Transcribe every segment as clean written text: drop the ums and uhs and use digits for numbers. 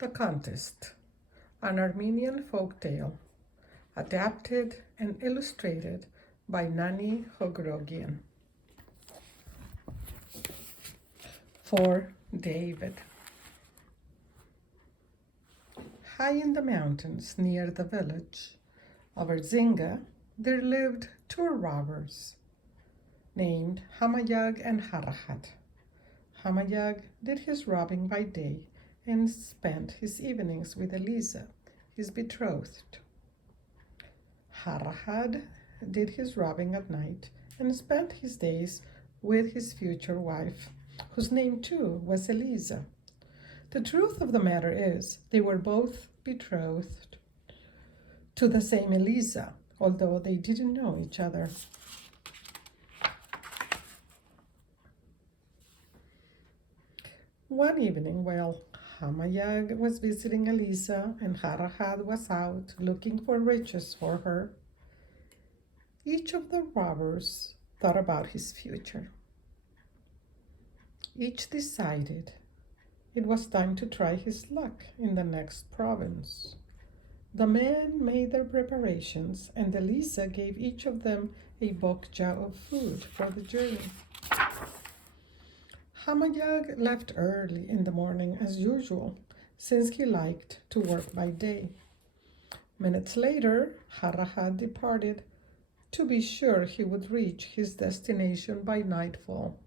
The Contest, an Armenian folktale, adapted and illustrated by Nonny Hogrogian. For David. High in the mountains near the village of Erzinga, there lived two robbers named Hamayag and Harahad. Hamayag did his robbing by day and spent his evenings with Eliza, his betrothed. Harahad did his robbing at night and spent his days with his future wife, whose name too was Eliza. The truth of the matter is, they were both betrothed to the same Eliza, although they didn't know each other. One evening, while Hamayag was visiting Eliza and Harahad was out looking for riches for her, each of the robbers thought about his future. Each decided it was time to try his luck in the next province. The men made their preparations, and Eliza gave each of them a bokja of food for the journey. Hamayag left early in the morning as usual, since he liked to work by day. Minutes later, Harahad departed to be sure he would reach his destination by nightfall.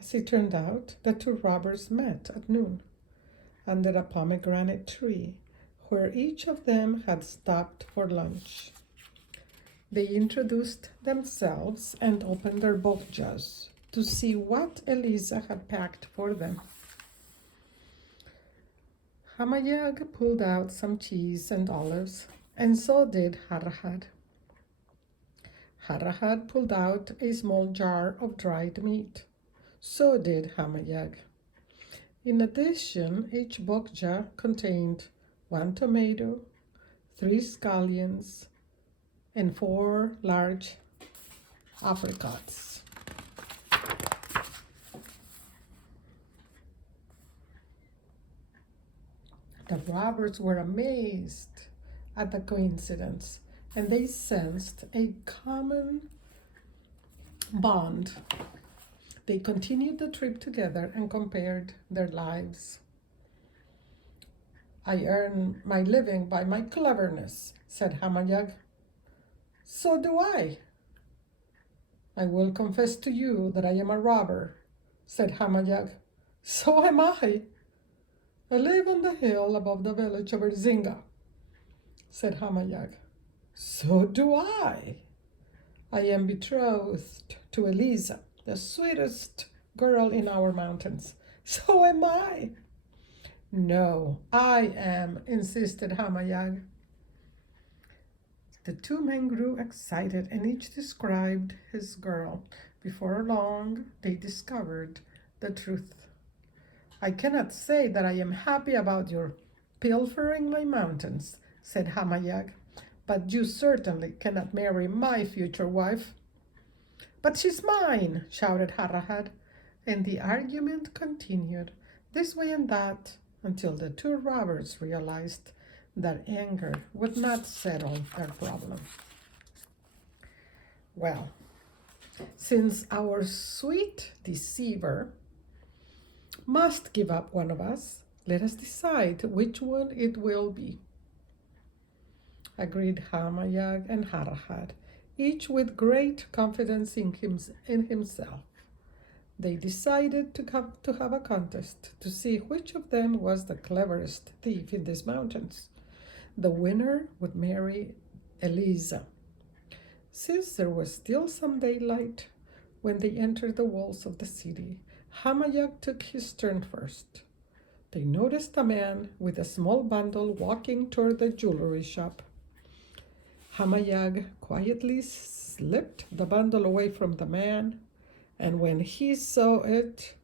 As it turned out, the two robbers met at noon under a pomegranate tree, where each of them had stopped for lunch. They introduced themselves and opened their bokjas to see what Eliza had packed for them. Hamayag pulled out some cheese and olives, and so did Harahad. Harahad pulled out a small jar of dried meat. So did Hamayag. In addition, each bokja contained 1 tomato, 3 scallions, and 4 large apricots. The robbers were amazed at the coincidence, and they sensed a common bond. They continued the trip together and compared their lives. "I earn my living by my cleverness," said Hamayag. "So do I." "I will confess to you that I am a robber," said Hamayag. "So am I." "I live on the hill above the village of Erzinga," said Hamayag. "So do I." "I am betrothed to Eliza, the sweetest girl in our mountains." "So am I." "No, I am," insisted Hamayag. The two men grew excited and each described his girl. Before long, they discovered the truth. "I cannot say that I am happy about your pilfering my mountains," said Hamayag, "but you certainly cannot marry my future wife." "But she's mine," shouted Harahad, and the argument continued this way and that until the two robbers realized that anger would not settle their problem. "Well, since our sweet deceiver must give up one of us, let us decide which one it will be," agreed Hamayag and Harahad, each with great confidence in himself. They decided to have a contest to see which of them was the cleverest thief in these mountains. The winner would marry Eliza. Since there was still some daylight when they entered the walls of the city, Hamayag took his turn first. They noticed a man with a small bundle walking toward the jewelry shop. Hamayag quietly slipped the bundle away from the man, and when he saw it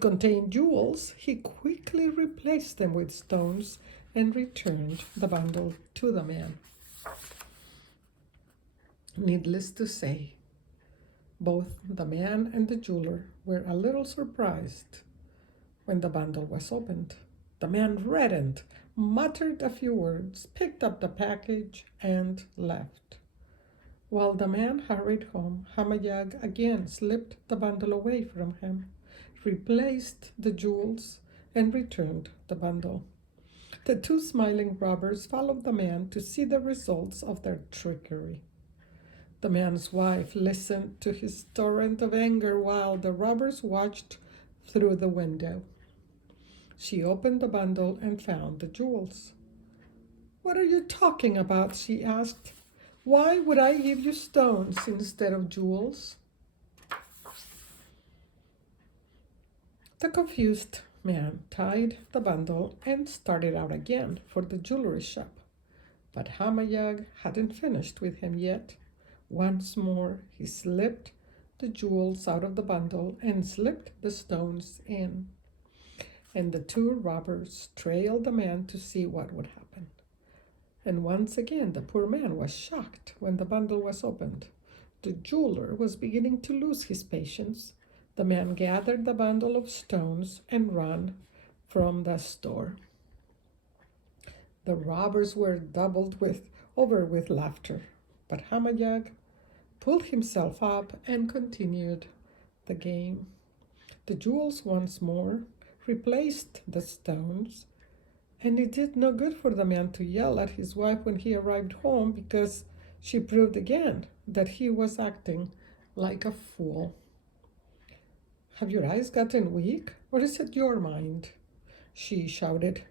contained jewels, he quickly replaced them with stones and returned the bundle to the man. Needless to say, both the man and the jeweler were a little surprised when the bundle was opened. The man reddened, muttered a few words, picked up the package, and left. While the man hurried home, Hamayag again slipped the bundle away from him, replaced the jewels, and returned the bundle. The two smiling robbers followed the man to see the results of their trickery. The man's wife listened to his torrent of anger while the robbers watched through the window. She opened the bundle and found the jewels. "What are you talking about?" she asked. "Why would I give you stones instead of jewels?" The confused man tied the bundle and started out again for the jewelry shop. But Hamayag hadn't finished with him yet. Once more he slipped the jewels out of the bundle and slipped the stones in. And the two robbers trailed the man to see what would happen. And once again the poor man was shocked when the bundle was opened. The jeweler was beginning to lose his patience. The man gathered the bundle of stones and ran from the store. The robbers were doubled over with laughter, but Hamayag pulled himself up and continued the game. The jewels once more replaced the stones, and it did no good for the man to yell at his wife when he arrived home because she proved again that he was acting like a fool. "Have your eyes gotten weak, or is it your mind?" she shouted.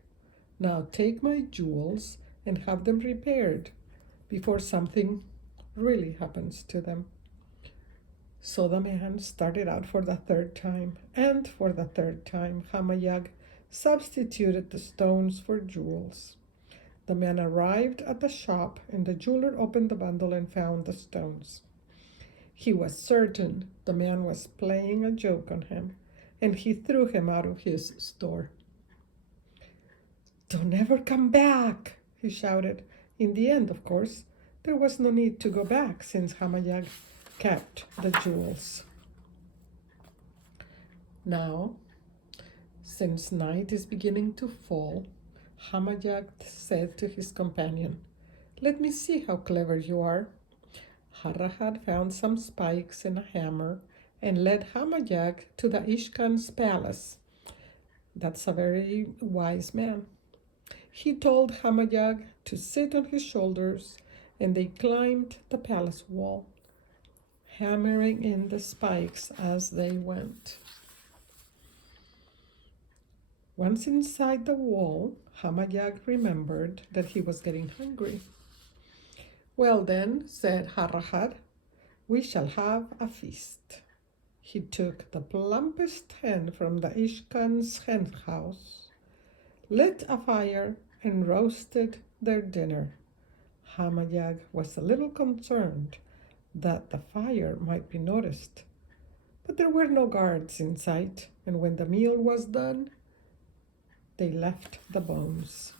"Now take my jewels and have them repaired before something really happens to them." So the man started out for the third time, and for the third time Hamayag substituted the stones for jewels. The man arrived at the shop, and the jeweler opened the bundle and found the stones. He was certain the man was playing a joke on him, and he threw him out of his store. "Don't ever come back," he shouted. In the end, of course, there was no need to go back since Hamayag kept the jewels. Now, since night is beginning to fall, Hamayag said to his companion, "Let me see how clever you are." Harahad found some spikes and a hammer and led Hamayag to the Ishkan's palace. That's a very wise man. He told Hamayag to sit on his shoulders, and they climbed the palace wall, hammering in the spikes as they went. Once inside the wall, Hamayag remembered that he was getting hungry. "Well then," said Harahad, "we shall have a feast." He took the plumpest hen from the Ishkan's hen house, lit a fire, and roasted their dinner. Hamayag was a little concerned that the fire might be noticed, but there were no guards in sight, and when the meal was done, they left the bones.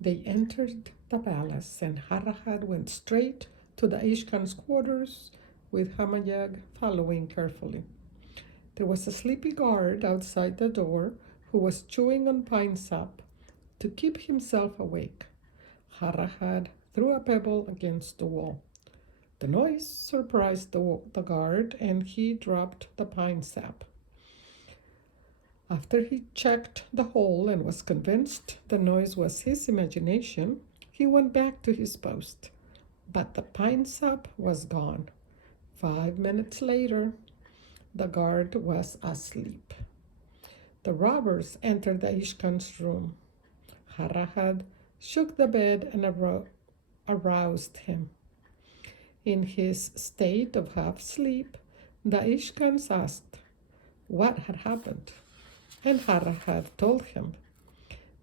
They entered the palace, and Harahad went straight to the Ishkan's quarters, with Hamayag following carefully. There was a sleepy guard outside the door who was chewing on pine sap to keep himself awake. Harahad threw a pebble against the wall. The noise surprised the guard, and he dropped the pine sap. After he checked the hole and was convinced the noise was his imagination, he went back to his post. But the pine sap was gone. 5 minutes later, the guard was asleep. The robbers entered the Ishkan's room. Harahad shook the bed and aroused him. In his state of half-sleep, the Ishkans asked what had happened, and Harahad told him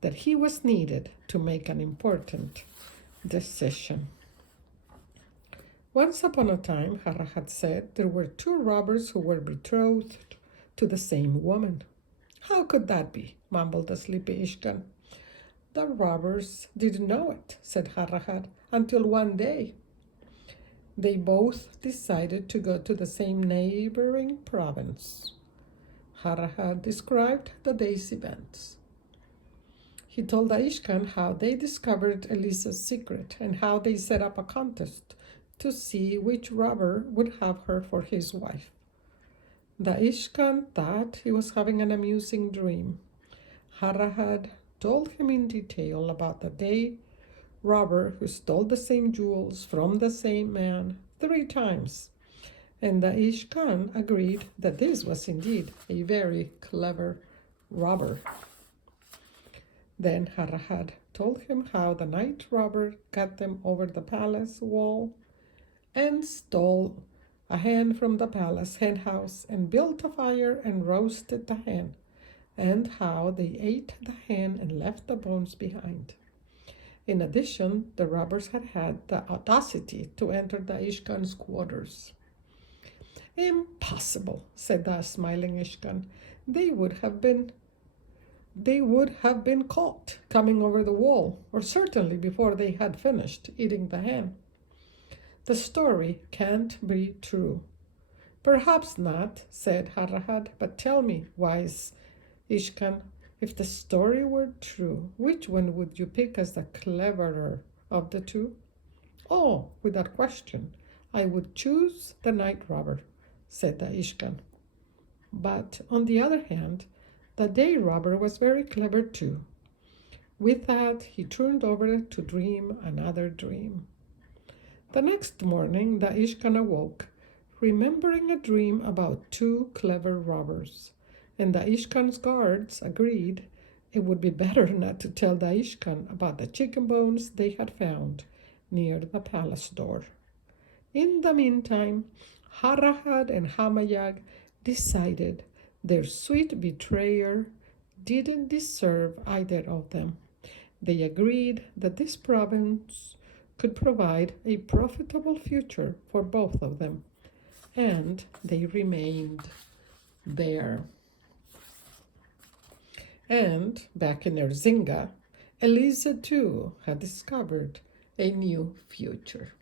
that he was needed to make an important decision. Once upon a time, Harahad said, there were 2 robbers who were betrothed to the same woman. "How could that be?" mumbled the sleepy Ishkan. "The robbers didn't know it," said Harahad, "until one day they both decided to go to the same neighboring province." Harahad described the day's events. He told Aishkan how they discovered Elisa's secret and how they set up a contest to see which robber would have her for his wife. The Ishkan thought he was having an amusing dream. Harahad told him in detail about the day robber who stole the same jewels from the same man 3 times, and the Ishkan agreed that this was indeed a very clever robber. Then Harahad told him how the night robber got them over the palace wall and stole a hen from the palace hen house and built a fire and roasted the hen, and how they ate the hen and left the bones behind. In addition, the robbers had the audacity to enter the Ishkan's quarters. "Impossible," said the smiling Ishkan. They would have been caught coming over the wall, or certainly before they had finished eating the hen. "The story can't be true." "Perhaps not," said Harahad, "but tell me, wise Ishkan, if the story were true, which one would you pick as the cleverer of the two?" "Oh, without question, I would choose the night robber," said the Ishkan. "But on the other hand, the day robber was very clever too." With that, he turned over to dream another dream. The next morning, the Ishkan awoke, remembering a dream about 2 clever robbers, and the Ishkan's guards agreed it would be better not to tell the Ishkan about the chicken bones they had found near the palace door. In the meantime, Harahad and Hamayag decided their sweet betrayer didn't deserve either of them. They agreed that this province could provide a profitable future for both of them, and they remained there. And back in Erzinga, Elisa too had discovered a new future.